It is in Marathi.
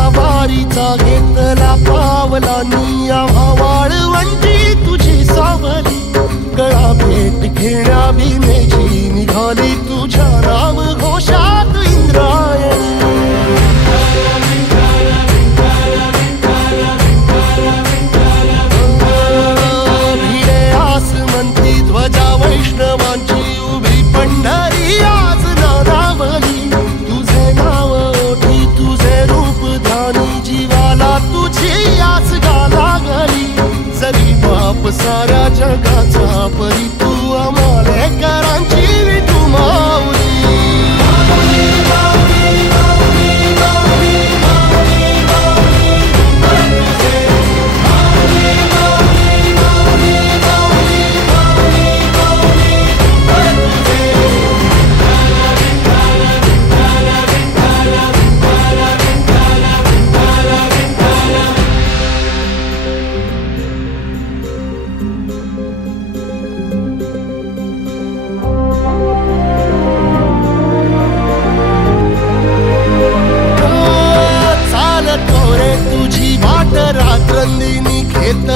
माझा वारीचा घेतला पावला निया वाळवंटी तुझी सावली गळा भेट घेण्या भीमेची निघाली तुझ्या नाम घोषात इंद्रायणी भिडे आसमंती ध्वजा वैष्णवांची उभी पंढरी आज नारावली तुझे नाव ओठी तुझे रूप ध्यानी जीवाला तुझी आस गा लागली जरी बाप साऱ्या जगाचा परी तू आमालेकरांची विठू माऊली रात्रंदिनी घेत